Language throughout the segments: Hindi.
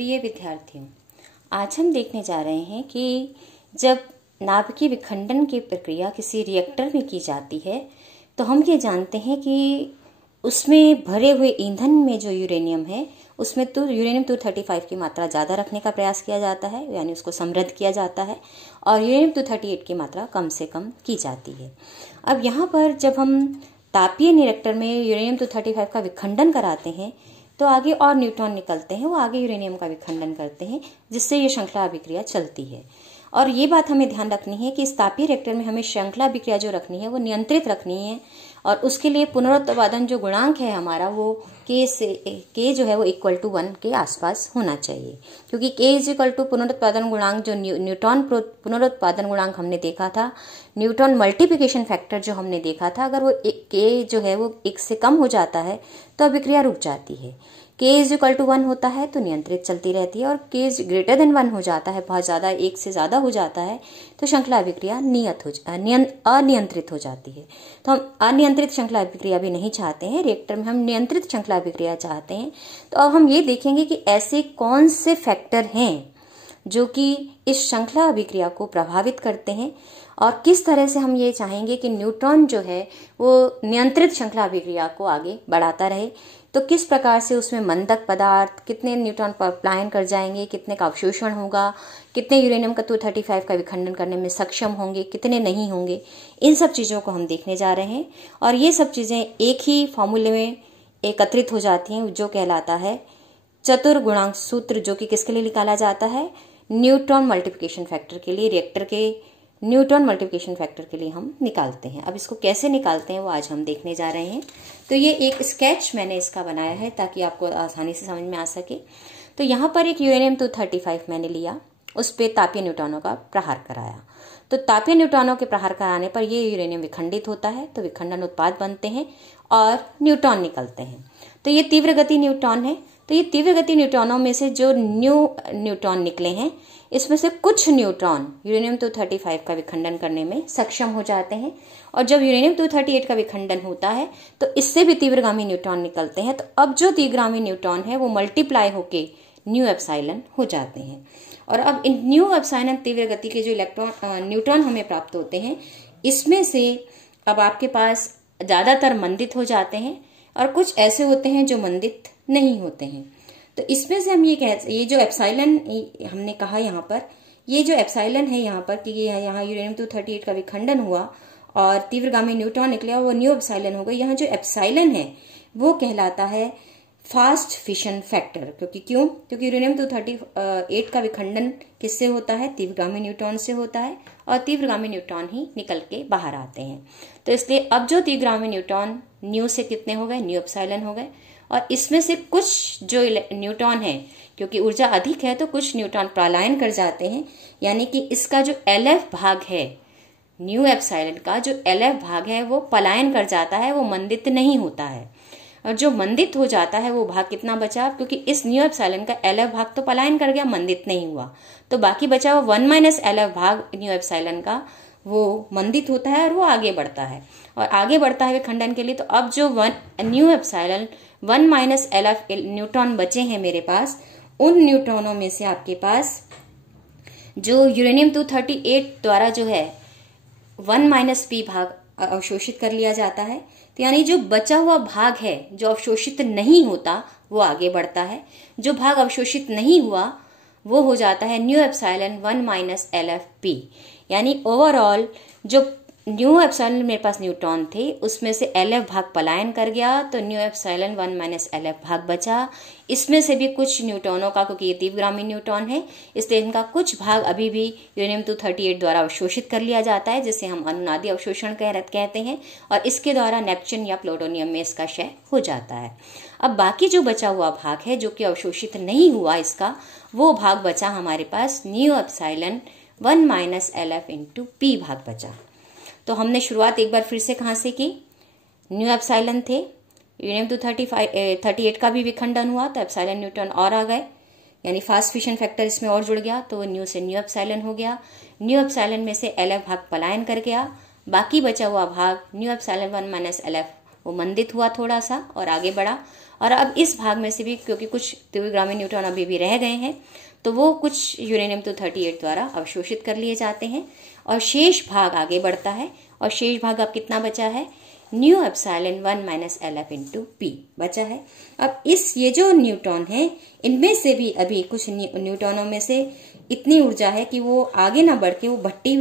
प्रिय विद्यार्थियों, आज हम देखने जा रहे हैं कि जब नाभिकीय विखंडन की प्रक्रिया किसी रिएक्टर में की जाती है तो हम ये जानते हैं कि उसमें भरे हुए ईंधन में जो यूरेनियम है उसमें तो यूरेनियम 235 की मात्रा ज़्यादा रखने का प्रयास किया जाता है, यानी उसको समृद्ध किया जाता है, और यूरेनियम 238 की मात्रा कम से कम की जाती है। अब यहाँ पर जब हम तापीय रिएक्टर में यूरेनियम 235 का विखंडन कराते हैं तो आगे और न्यूट्रॉन निकलते हैं, वो आगे यूरेनियम का विखंडन करते हैं, जिससे ये श्रृंखला अभिक्रिया चलती है। और ये बात हमें ध्यान रखनी है कि इस तापीय रिएक्टर में हमें श्रृंखला अभिक्रिया जो रखनी है वो नियंत्रित रखनी है, और उसके लिए पुनरुत्पादन जो गुणांक है हमारा वो के जो है वो =1 के आसपास होना चाहिए, क्योंकि k पुनरुत्पादन गुणांक जो न्यूट्रॉन पुनरुत्पादन गुणांक हमने देखा था, न्यूट्रॉन मल्टीप्लिकेशन फैक्टर जो हमने देखा था, अगर वो k जो है वो 1 से कम हो जाता है तो अभिक्रिया रुक जाती है। k=1 होता है तो नियंत्रित चलती रहती है, और k<1 हो जाता है, बहुत ज़्यादा 1 से ज़्यादा हो जाता है तो श्रृंखला अभिक्रिया अनियंत्रित हो जाती है। तो हम अनियंत्रित श्रृंखला अभिक्रिया भी नहीं चाहते हैं, रिएक्टर में हम नियंत्रित श्रृंखला अभिक्रिया चाहते हैं। तो अब हम ये देखेंगे कि ऐसे कौन से फैक्टर हैं जो कि इस श्रृंखला अभिक्रिया को प्रभावित करते हैं, और किस तरह से हम ये चाहेंगे कि न्यूट्रॉन जो है वो नियंत्रित श्रृंखला अभिक्रिया को आगे बढ़ाता रहे। तो किस प्रकार से उसमें मंदक पदार्थ कितने न्यूट्रॉन पलायन कर जाएंगे, कितने का अवशोषण होगा, कितने यूरेनियम का 235 का विखंडन करने में सक्षम होंगे, कितने नहीं होंगे, इन सब चीज़ों को हम देखने जा रहे हैं। और ये सब चीज़ें एक ही फॉर्मूले में एकत्रित हो जाती हैं जो कहलाता है चतुर्गुणांक सूत्र, जो कि किसके लिए निकाला जाता है, न्यूट्रॉन मल्टीप्लिकेशन फैक्टर के लिए, रिएक्टर के न्यूट्रॉन मल्टीप्लिकेशन फैक्टर के लिए हम निकालते हैं। अब इसको कैसे निकालते हैं वो आज हम देखने जा रहे हैं। तो ये एक स्केच मैंने इसका बनाया है ताकि आपको आसानी से समझ में आ सके। तो यहाँ पर एक यूरेनियम 235 मैंने लिया, उस पर तापीय न्यूट्रॉनों का प्रहार कराया। तो तापीय न्यूट्रॉनों के प्रहार कराने पर ये यूरेनियम विखंडित होता है, तो विखंडन उत्पाद बनते हैं और न्यूट्रॉन निकलते हैं। तो ये तीव्र गति न्यूट्रॉन है। तो ये तीव्र गति न्यूट्रॉनों में से जो न्यूट्रॉन निकले हैं, इसमें से कुछ न्यूट्रॉन यूरेनियम 235 का विखंडन करने में सक्षम हो जाते हैं, और जब यूरेनियम 238 का विखंडन होता है तो इससे भी तीव्रगामी न्यूट्रॉन निकलते हैं। तो अब जो तीव्रगामी न्यूट्रॉन है वो मल्टीप्लाई होके न्यू एप्सिलॉन हो जाते हैं, और अब इन न्यू एप्सिलॉन तीव्र गति के जो न्यूट्रॉन हमें प्राप्त होते हैं, इसमें से अब आपके पास ज्यादातर मंदित हो जाते हैं और कुछ ऐसे होते हैं जो मंदित नहीं होते हैं। तो इसमें से हम ये जो एप्सिलॉन हमने कहा यहाँ पर, ये जो एप्सिलॉन है यहाँ पर कि यहाँ यूरेनियम 238 का विखंडन हुआ और तीव्रगामी न्यूट्रॉन निकला, वो न्यू एप्सिलॉन हो गई। यहाँ जो एप्सिलॉन है वो कहलाता है फास्ट फिशन फैक्टर। क्योंकि यूरेनियम 238 का विखंडन किससे होता है, तीव्रगामी न्यूट्रॉन से होता है, और तीव्रगामी न्यूट्रॉन ही निकल के बाहर आते हैं। तो इसलिए अब जो तीव्रगामी न्यूट्रॉन न्यू से कितने हो गए, न्यू एप्सिलॉन हो गए, और इसमें से कुछ जो न्यूट्रॉन है, क्योंकि ऊर्जा अधिक है तो कुछ न्यूट्रॉन पलायन कर जाते हैं, यानी कि इसका जो LF भाग है, न्यू एप्सिलॉन का जो LF भाग है वो पलायन कर जाता है, वो मंदित नहीं होता है। और जो मंदित हो जाता है वो भाग कितना बचा, क्योंकि इस न्यू एप्सिलॉन का LF भाग तो पलायन कर गया, मंदित नहीं हुआ, तो बाकी बचा वो 1 - LF भाग न्यू एप्सिलॉन का, वो मंदित होता है और वो आगे बढ़ता है, और आगे बढ़ता है विखंडन के लिए। तो अब जो न्यू एप्सिलॉन 1 - LF न्यूट्रॉन बचे हैं मेरे पास, उन न्यूट्रॉनों में से आपके पास जो यूरेनियम 238 द्वारा जो है 1 - P भाग अवशोषित कर लिया जाता है। तो यानी जो बचा हुआ भाग है जो अवशोषित नहीं होता वो आगे बढ़ता है, जो भाग अवशोषित नहीं हुआ वो हो जाता है न्यू एप्सिलॉन 1 - LFP। यानी ओवरऑल जो न्यू एप्सिलॉन मेरे पास न्यूट्रॉन थे उसमें से LF भाग पलायन कर गया, तो न्यू एप्सिलॉन 1 - LF भाग बचा। इसमें से भी कुछ न्यूट्रॉनों का, क्योंकि ये तीव्रगामी न्यूट्रॉन है इसलिए इनका कुछ भाग अभी भी यूरेनियम 238 द्वारा अवशोषित कर लिया जाता है, जिसे हम अनुनादी अवशोषण कहते हैं, और इसके द्वारा नेपच्यून या प्लूटोनियम में इसका क्षय हो जाता है। अब बाकी जो बचा हुआ भाग है जो कि अवशोषित नहीं हुआ, इसका वो भाग बचा हमारे पास न्यू एप्सिलॉन 1 - LF × P भाग बचा। तो हमने शुरुआत एक बार फिर से कहाँ से की, न्यू एप्सिलॉन थे, यूरेनियम 238 का भी विखंडन हुआ तो एप्सिलॉन न्यूट्रॉन और आ गए, यानी फास्ट फिशन फैक्टर इसमें और जुड़ गया, तो वो न्यू से न्यू एप्सिलॉन हो गया। न्यू एप्सिलॉन में से LF भाग पलायन कर गया, बाकी बचा हुआ भाग न्यू एप्सिलॉन 1 - LF वो मंदित हुआ थोड़ा सा और आगे बढ़ा, और अब इस भाग में से भी क्योंकि कुछ तीव्रगामी न्यूट्रॉन अभी भी रह गए हैं तो वो कुछ यूरेनियम-238 द्वारा अवशोषित कर लिए जाते हैं और शेष भाग आगे बढ़ता है। और शेष भाग अब कितना बचा है, न्यू एप्सिलॉन 1 - LF × P बचा है। अब ये जो न्यूट्रॉन है इनमें से भी अभी कुछ न्यूट्रॉनों में से इतनी ऊर्जा है कि वो आगे ना बढ़ के वो भट्टी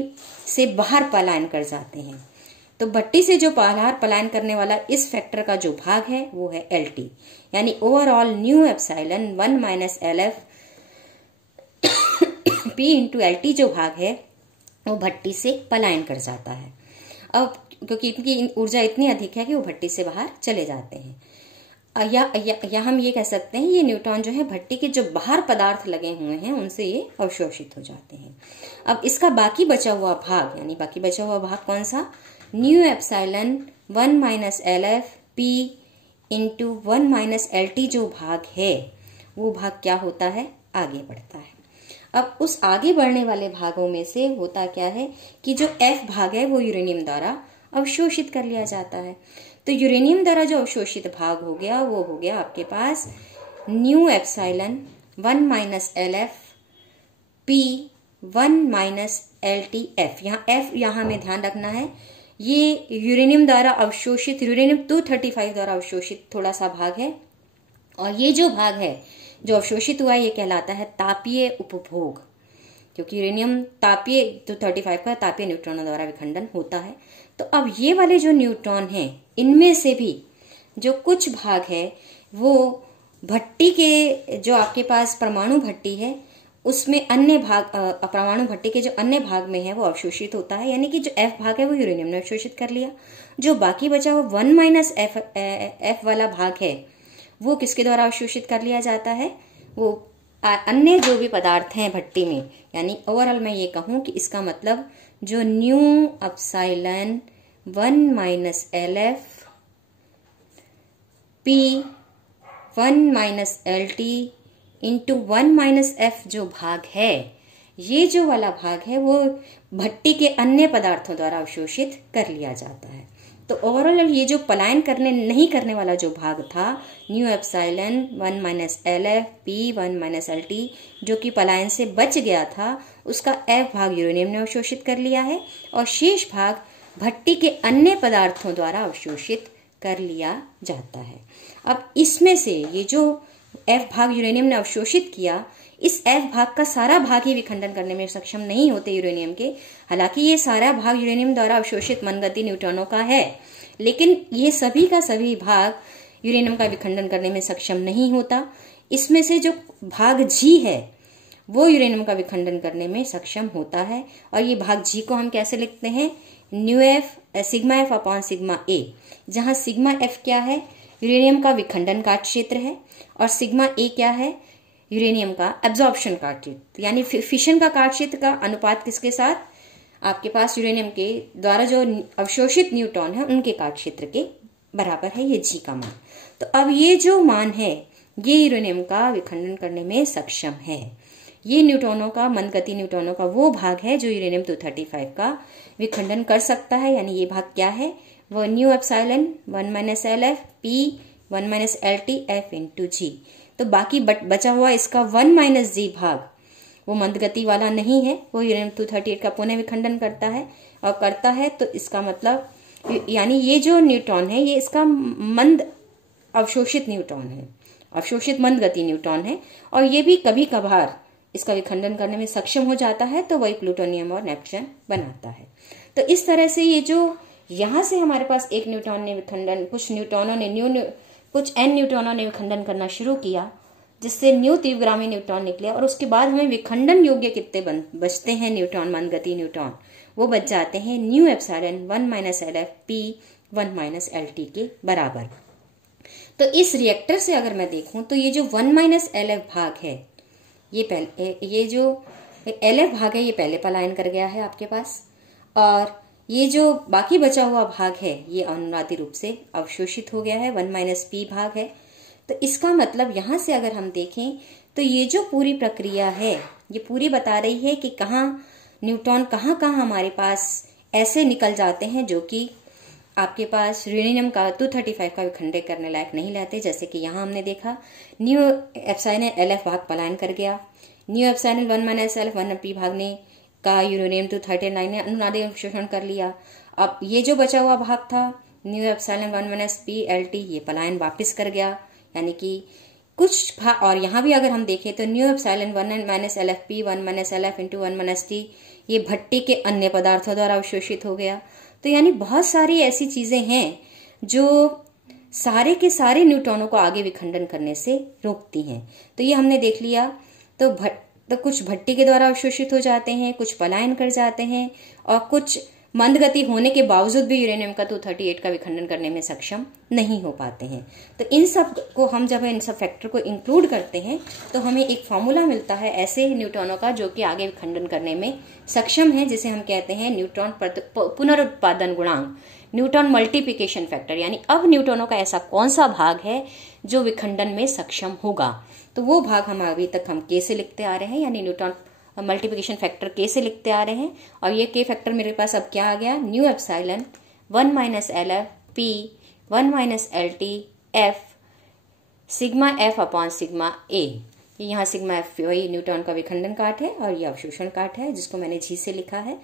से बाहर पलायन कर जाते हैं। तो भट्टी से जो बाहर पलायन करने वाला इस फैक्टर का जो भाग है वो है LT, यानी overall new epsilon 1 - LF P × LT जो भाग है वो भट्टी से पलायन कर जाता है। अब क्योंकि इनकी ऊर्जा इतनी अधिक है कि वो भट्टी से बाहर चले जाते हैं। या हम ये कह सकते हैं ये न्यूट्रॉन जो है भट्टी के जो बाहर पदार्थ लगे हुए हैं उनसे ये अवशोषित हो जाते हैं। अब इसका बाकी बचा हुआ भाग, यानी बाकी बचा हुआ भाग कौन सा, new epsilon 1 - LF P × 1 - LT जो भाग है वो भाग क्या होता है, आगे बढ़ता है। अब उस आगे बढ़ने वाले भागों में से होता क्या है कि जो F भाग है वो यूरेनियम द्वारा अवशोषित कर लिया जाता है। तो यूरेनियम द्वारा जो अवशोषित भाग हो गया वो हो गया आपके पास new epsilon 1 - LF P 1 - LT F। यहाँ F यहाँ में ध्यान रखना है, ये यूरेनियम द्वारा अवशोषित, यूरेनियम-235 द्वारा अवशोषित थोड़ा सा भाग है। और ये जो भाग है जो अवशोषित हुआ ये कहलाता है तापीय उपभोग, क्योंकि यूरेनियम तापीय 235 का तापीय न्यूट्रॉनों द्वारा विखंडन होता है। तो अब ये वाले जो न्यूट्रॉन हैं इनमें से भी जो कुछ भाग है वो भट्टी के जो आपके पास परमाणु भट्टी है उसमें अन्य भाग, परमाणु भट्टी के जो अन्य भाग में है वो अवशोषित होता है, यानी कि जो F भाग है वो यूरेनियम ने अवशोषित कर लिया। जो बाकी बचा वो 1 - F वाला भाग है वो किसके द्वारा अवशोषित कर लिया जाता है, वो अन्य जो भी पदार्थ हैं भट्टी में। यानी ओवरऑल मैं ये कहूं कि इसका मतलब जो new epsilon 1 - LF P 1 - LT × 1 - F जो भाग है, ये जो वाला भाग है वो भट्टी के अन्य पदार्थों द्वारा अवशोषित कर लिया जाता है। तो ओवरऑल ये जो पलायन नहीं करने वाला जो भाग था new epsilon 1 - LF P 1 - LT जो कि पलायन से बच गया था, उसका F भाग यूरेनियम ने अवशोषित कर लिया है और शेष भाग भट्टी के अन्य पदार्थों द्वारा अवशोषित कर लिया जाता है। अब इसमें से ये जो F भाग यूरेनियम ने अवशोषित किया, इस F भाग का सारा भाग ही विखंडन करने में सक्षम नहीं होते यूरेनियम के। हालांकि ये सारा भाग यूरेनियम द्वारा अवशोषित मनगति न्यूट्रॉनों का है, लेकिन ये सभी का सभी भाग यूरेनियम का विखंडन करने में सक्षम नहीं होता। इसमें से जो भाग G है वो यूरेनियम का विखंडन करने में सक्षम होता है। और ये भाग G को हम कैसे लिखते हैं, new F sigma F / sigma A, जहां सिग्मा F क्या है, यूरेनियम का विखंडन काट क्षेत्र है, और सिग्मा A क्या है, यूरेनियम का एब्जॉर्प्शन काट क्षेत्र, यानी फिशन का काट क्षेत्र का अनुपात किसके साथ, आपके पास यूरेनियम के द्वारा जो अवशोषित न्यूट्रॉन है उनके काट क्षेत्र के बराबर है ये G का मान। तो अब ये जो मान है ये यूरेनियम का विखंडन करने में सक्षम है। ये न्यूट्रॉनों का, मंदगति न्यूट्रॉनों का वो भाग है जो यूरेनियम-235 का विखंडन कर सकता है। यानी ये भाग क्या है, वो new epsilon 1 - LF P 1 - LT F × G। तो बाकी बचा हुआ इसका 1 - G भाग वो मंदगति वाला नहीं है, वो यूरेनियम-238 का पुनः विखंडन करता है। और करता है तो इसका मतलब यानी ये जो न्यूट्रॉन है ये इसका मंद अवशोषित न्यूट्रॉन है, अवशोषित मंदगति न्यूट्रॉन है, और ये भी कभी कभार इसका विखंडन करने में सक्षम हो जाता है तो वही प्लूटोनियम और नेपच्यून बनाता है। तो इस तरह से ये जो यहां से हमारे पास एक न्यूट्रॉन ने विखंडन, कुछ न्यूट्रॉनों ने कुछ n न्यूट्रॉनों ने विखंडन करना शुरू किया, जिससे न्यू तीव्रगामी न्यूट्रॉन निकले, और उसके बाद हमें विखंडन योग्य कितने बचते हैं न्यूट्रॉन, मंदगति न्यूट्रॉन, वो बच जाते हैं new epsilon 1 - LF P 1 - LT के बराबर। तो इस रिएक्टर से अगर मैं देखूं तो ये जो 1 - LF भाग है ये जो LF भाग है ये पहले पलायन कर गया है आपके पास, और ये जो बाकी बचा हुआ भाग है ये अनुनादी रूप से अवशोषित हो गया है, 1 - P भाग है। तो इसका मतलब यहां से अगर हम देखें तो ये जो पूरी प्रक्रिया है ये पूरी बता रही है कि न्यूट्रॉन कहाँ हमारे पास ऐसे निकल जाते हैं जो कि आपके पास यूरेनियम का 235 का विखंडन करने लायक नहीं रहते, जैसे कि यहाँ हमने देखा न्यू एप्सिलॉन LF भाग पलायन कर गया, new epsilon 1 minus LF 1p भाग ने का यूरेनियम 239 ने अनुनादी अवशोषण कर लिया। अब ये जो बचा हुआ भाग था new epsilon 1 minus p LT, ये पलायन वापस कर गया, यानी कि कुछ भाग। और यहाँ भी अगर हम देखें तो new epsilon 1 minus LF p 1 minus LF into 1 minus t, ये भट्टी के अन्य पदार्थों द्वारा अवशोषित हो गया। तो यानी बहुत सारी ऐसी चीजें हैं जो सारे के सारे न्यूट्रॉनों को आगे विखंडन करने से रोकती हैं। तो ये हमने देख लिया। तो कुछ भट्टी के द्वारा अवशोषित हो जाते हैं, कुछ पलायन कर जाते हैं, और कुछ मंद गति होने के बावजूद भी यूरेनियम का 238 का विखंडन करने में सक्षम नहीं हो पाते हैं। तो इन सब को हम जब इन सब फैक्टर को इंक्लूड करते हैं तो हमें एक फॉर्मूला मिलता है ऐसे न्यूट्रॉनों का जो कि आगे विखंडन करने में सक्षम है, जिसे हम कहते हैं न्यूट्रॉन पुनरुत्पादन गुणांक, न्यूट्रॉन मल्टीप्लिकेशन फैक्टर। यानी अब न्यूट्रॉनों का ऐसा कौन सा भाग है जो विखंडन में सक्षम होगा। तो वो भाग हम अभी तक हम के से लिखते आ रहे हैं, यानी न्यूट्रॉन मल्टीप्लिकेशन फैक्टर के से लिखते आ रहे हैं। और ये के फैक्टर मेरे पास अब क्या आ गया, new epsilon 1 minus LF p 1 minus LT F sigma F upon sigma A। यहाँ सिग्मा F वही न्यूट्रॉन का विखंडन काट है और ये अवशोषण काट है, जिसको मैंने जी से लिखा है।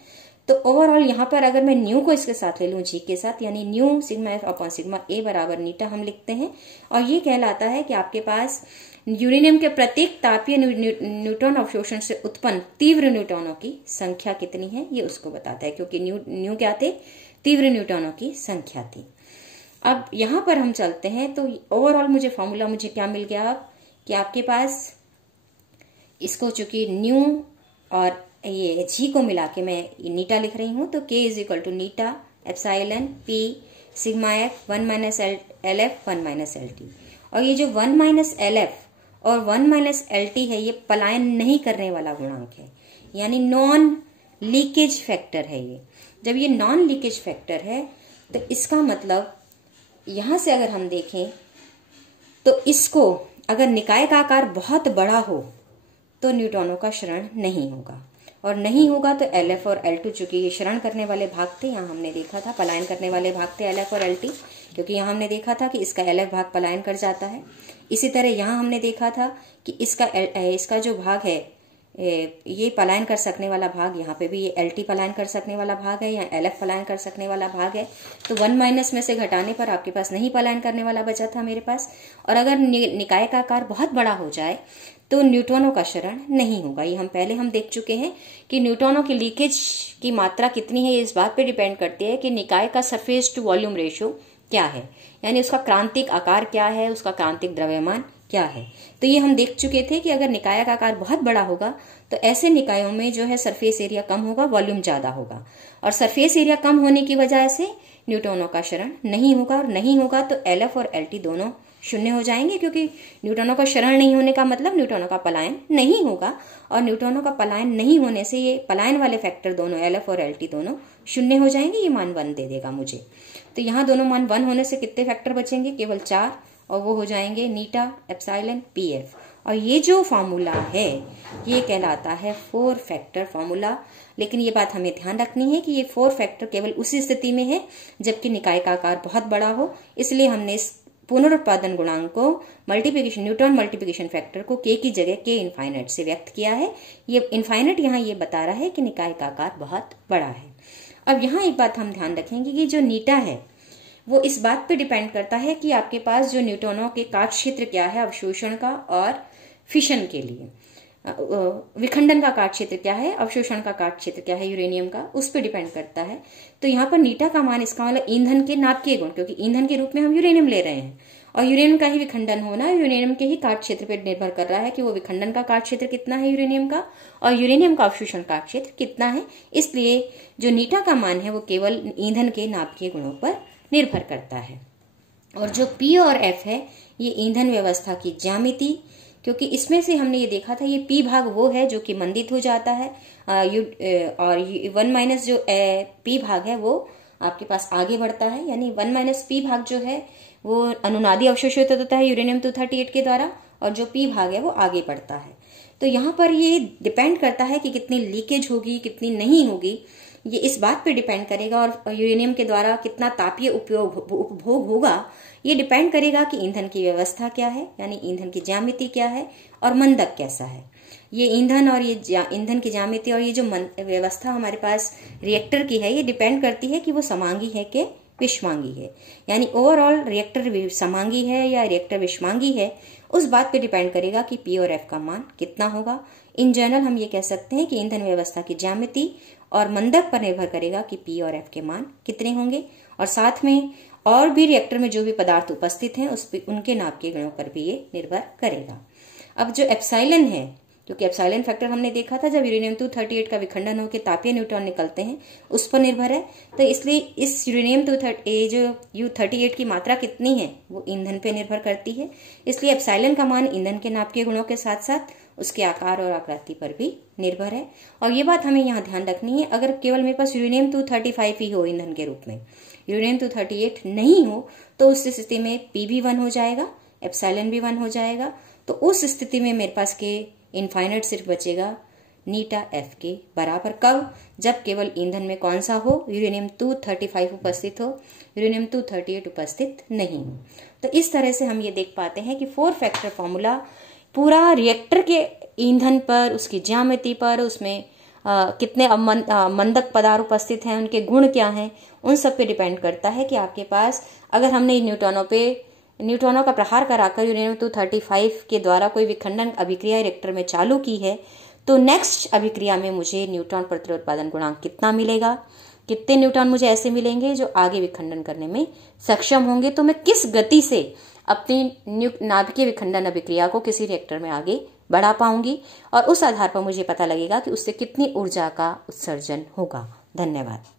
तो ओवरऑल यहाँ पर अगर मैं न्यू को इसके साथ ले लूँ जी के साथ, यानी new sigma F upon sigma A बराबर नीटा हम लिखते हैं। और ये कहलाता है कि आपके पास यूरेनियम के प्रत्येक तापीय न्यूट्रॉन अवशोषण से उत्पन्न तीव्र न्यूट्रॉनों की संख्या कितनी है, ये उसको बताता है, क्योंकि न्यू क्या थे, तीव्र न्यूट्रॉनों की संख्या थी। अब यहाँ पर हम चलते हैं तो ओवरऑल मुझे फॉर्मूला मुझे क्या मिल गया अब कि आपके पास इसको चूंकि न्यू और ये जी को मिला के मैं नीटा लिख रही हूँ, तो के इज इक्वल टू नीटा epsilon p sigma F 1 minus LF 1 minus LT। और ये जो 1 माइनस LF और 1 माइनस LT है, ये पलायन नहीं करने वाला गुणांक है, यानी नॉन लीकेज फैक्टर है ये। जब ये नॉन लीकेज फैक्टर है तो इसका मतलब यहां से अगर हम देखें तो इसको अगर निकाय का आकार बहुत बड़ा हो तो न्यूट्रॉनों का क्षरण नहीं होगा, और नहीं होगा तो LF और L2, चूंकि ये क्षरण करने वाले भाग थे, यहाँ हमने देखा था पलायन करने वाले भाग थे LF और LT, क्योंकि यहाँ हमने देखा था कि इसका LF भाग पलायन कर जाता है। इसी तरह यहाँ हमने देखा था कि इसका जो भाग है ये पलायन कर सकने वाला भाग, यहाँ पे भी ये LT पलायन कर सकने वाला भाग है, यहाँ LF पलायन कर सकने वाला भाग है। तो 1 माइनस में से घटाने पर आपके पास नहीं पलायन करने वाला बचा था मेरे पास। और अगर निकाय का आकार बहुत बड़ा हो जाए तो न्यूट्रॉनों का क्षरण नहीं होगा। ये हम पहले देख चुके हैं कि न्यूट्रॉनों की लीकेज की मात्रा कितनी है, ये इस बात पे डिपेंड करती है कि निकाय का सरफेस टू वॉल्यूम रेशियो क्या है, यानी उसका क्रांतिक आकार क्या है, उसका क्रांतिक द्रव्यमान क्या है। तो ये हम देख चुके थे कि अगर निकाय का आकार बहुत बड़ा होगा तो ऐसे निकायों में जो है सरफेस एरिया कम होगा, वॉल्यूम ज्यादा होगा, और सरफेस एरिया कम होने की वजह से न्यूट्रॉनों का क्षरण नहीं होगा। और नहीं होगा तो LF और LT दोनों शून्य हो जाएंगे, क्योंकि न्यूट्रॉनों का क्षरण नहीं होने का मतलब न्यूट्रॉनों का पलायन नहीं होगा, और न्यूट्रॉनों का पलायन नहीं होने से ये पलायन वाले फैक्टर दोनों LF और LT दोनों शून्य हो जाएंगे। ये मान 1 दे देगा मुझे। तो यहाँ दोनों मान 1 होने से कितने फैक्टर बचेंगे, केवल 4, और वो हो जाएंगे नीटा एप्सिलॉन PF। और ये जो फॉर्मूला है ये कहलाता है 4 फैक्टर फॉर्मूला। लेकिन ये बात हमें ध्यान रखनी है कि ये 4 फैक्टर केवल उसी स्थिति में है जबकि निकाय का आकार बहुत बड़ा हो। इसलिए हमने इस पुनरुत्पादन गुणांक को न्यूट्रॉन मल्टीप्लिकेशन फैक्टर को के की जगह के इनफाइनाइट से व्यक्त किया है। ये इनफाइनाइट यहाँ ये बता रहा है कि निकाय का आकार बहुत बड़ा है। अब यहाँ एक बात हम ध्यान रखेंगे कि जो नीटा है वो इस बात पे डिपेंड करता है कि आपके पास जो न्यूट्रॉनों के काट क्षेत्र क्या है अवशोषण का और फिशन के लिए, विखंडन का काट क्षेत्र क्या है, अवशोषण का काट क्षेत्र क्या है यूरेनियम का, उस पर डिपेंड करता है। तो यहाँ पर नीटा का मान इसका मतलब ईंधन के नाभिकीय गुण, क्योंकि ईंधन के रूप में हम यूरेनियम ले रहे हैं और यूरेनियम का ही विखंडन होना यूरेनियम के ही काट क्षेत्र पर निर्भर कर रहा है कि वो विखंडन का काट क्षेत्र कितना है यूरेनियम का और यूरेनियम का अवशोषण काट क्षेत्र कितना है। इसलिए जो नीटा का मान है वो केवल ईंधन के नाभिकीय गुणों पर निर्भर करता है। और जो P और F है ये ईंधन व्यवस्था की ज्यामिति, क्योंकि इसमें से हमने ये देखा था ये P भाग वो है जो कि मंदित हो जाता है और 1 माइनस जो P भाग है वो आपके पास आगे बढ़ता है, यानी 1 माइनस P भाग जो है वो अनुनादी अवशोषित होता है यूरेनियम 238 के द्वारा और जो P भाग है वो आगे बढ़ता है। तो यहाँ पर ये डिपेंड करता है कि कितनी लीकेज होगी कितनी नहीं होगी, ये इस बात पे डिपेंड करेगा, और यूरेनियम के द्वारा कितना तापीय उपभोग होगा ये डिपेंड करेगा कि ईंधन की व्यवस्था क्या है, यानी ईंधन की ज्यामिति क्या है और मंदक कैसा है। ये ईंधन और ये ईंधन की ज्यामिति और ये जो व्यवस्था हमारे पास रिएक्टर की है, ये डिपेंड करती है कि वो समांगी है कि विषमांगी है। यानी ओवरऑल रिएक्टर समांगी है या रिएक्टर विषमांगी है, उस बात पे डिपेंड करेगा कि पी और एफ का मान कितना होगा। इन जनरल हम ये कह सकते हैं कि ईंधन व्यवस्था की ज्यामिति और मंदक पर निर्भर करेगा कि पी और एफ के मान कितने होंगे, और साथ में और भी रिएक्टर में जो भी पदार्थ उपस्थित हैं उनके नाप के गुणों पर भी ये निर्भर करेगा। अब जो एप्सिलॉन है, क्योंकि एप्सिलॉन फैक्टर हमने देखा था जब यूरेनियम 238 का विखंडन होकर तापीय न्यूट्रॉन निकलते हैं उस पर निर्भर है। तो इसलिए इस यूरेनियम जो U38 की मात्रा कितनी है वो ईंधन पे निर्भर करती है। इसलिए एप्सिलॉन का मान ईंधन के नाप के गुणों के साथ साथ उसके आकार और आकृति पर भी निर्भर है। और ये बात हमें यहाँ ध्यान रखनी है, अगर केवल मेरे पास यूरेनियम 235 ही हो ईंधन के रूप में, यूरेनियम 238 नहीं हो, तो उस स्थिति में P भी 1 हो जाएगा, एप्सिलॉन भी 1 हो जाएगा। तो उस स्थिति में मेरे पास के इनफाइनाइट सिर्फ बचेगा नीटा एफ के बराबर। कब? जब केवल ईंधन में कौन सा हो, यूरेनियम 235 उपस्थित हो, यूरेनियम 238 उपस्थित नहीं हो। तो इस तरह से हम ये देख पाते हैं कि 4 फैक्टर फॉर्मूला पूरा रिएक्टर के ईंधन पर, उसकी ज्यामिति पर, उसमें कितने मंदक पदार्थ उपस्थित हैं, उनके गुण क्या हैं, उन सब पे डिपेंड करता है कि आपके पास अगर हमने न्यूट्रॉनों का प्रहार कराकर यूरेनियम 235 के द्वारा कोई विखंडन अभिक्रिया रिएक्टर में चालू की है, तो नेक्स्ट अभिक्रिया में मुझे न्यूट्रॉन प्रतिरोधोत्पादन गुणांक कितना मिलेगा, कितने न्यूट्रॉन मुझे ऐसे मिलेंगे जो आगे विखंडन करने में सक्षम होंगे, तो मैं किस गति से अपनी नाभिकीय विखंडन अभिक्रिया को किसी रिएक्टर में आगे बढ़ा पाऊंगी, और उस आधार पर मुझे पता लगेगा कि उससे कितनी ऊर्जा का उत्सर्जन होगा। धन्यवाद।